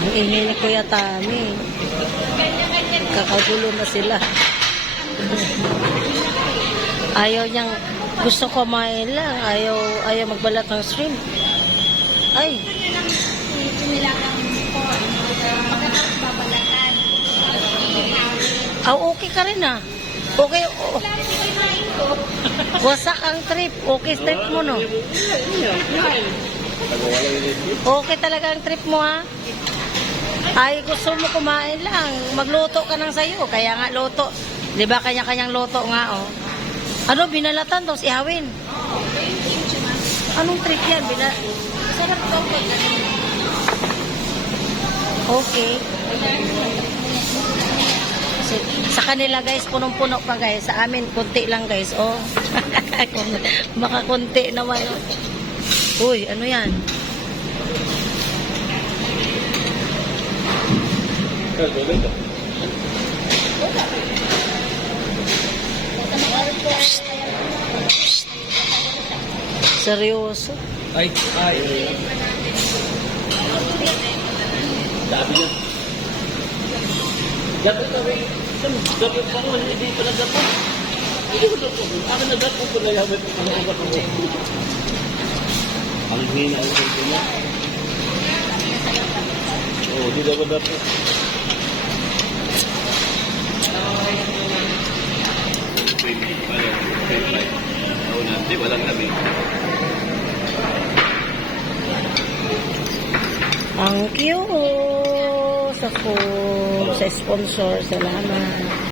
Ang ingay ni Kuya Tami. Kakagulo na sila. Ayaw niyang, gusto kumain lang. Ayaw magbalat ng shrimp. Ay. Okay ka rin ah. Okay. Wasak ang trip. Okay trip mo no. Okay talaga ang trip mo ha. Ay gusto mo kumain lang. Magluto ka ng sayo. Kaya nga luto. Di ba kanya-kanyang luto nga oh. Ano binalatan daw ihawin? Anong trip yan? Sarap daw po. Okay. Sa kanila guys, punong-puno pa guys. Sa amin, kunti lang guys. Oh. Baka kunti naman. Oh. Uy, ano yan? Seryoso? Ay. Sabi niya. Dapat kami. Dapat pa mo, hindi pa nagdapo. Hindi ko dapo. Ako nagdapo ko na yaman ko na dapo ko. Ang hina ang ito niya. Oo, di dapat dapo. Hindi, walang kami. Thank you sa food, sa sponsor. Salamat.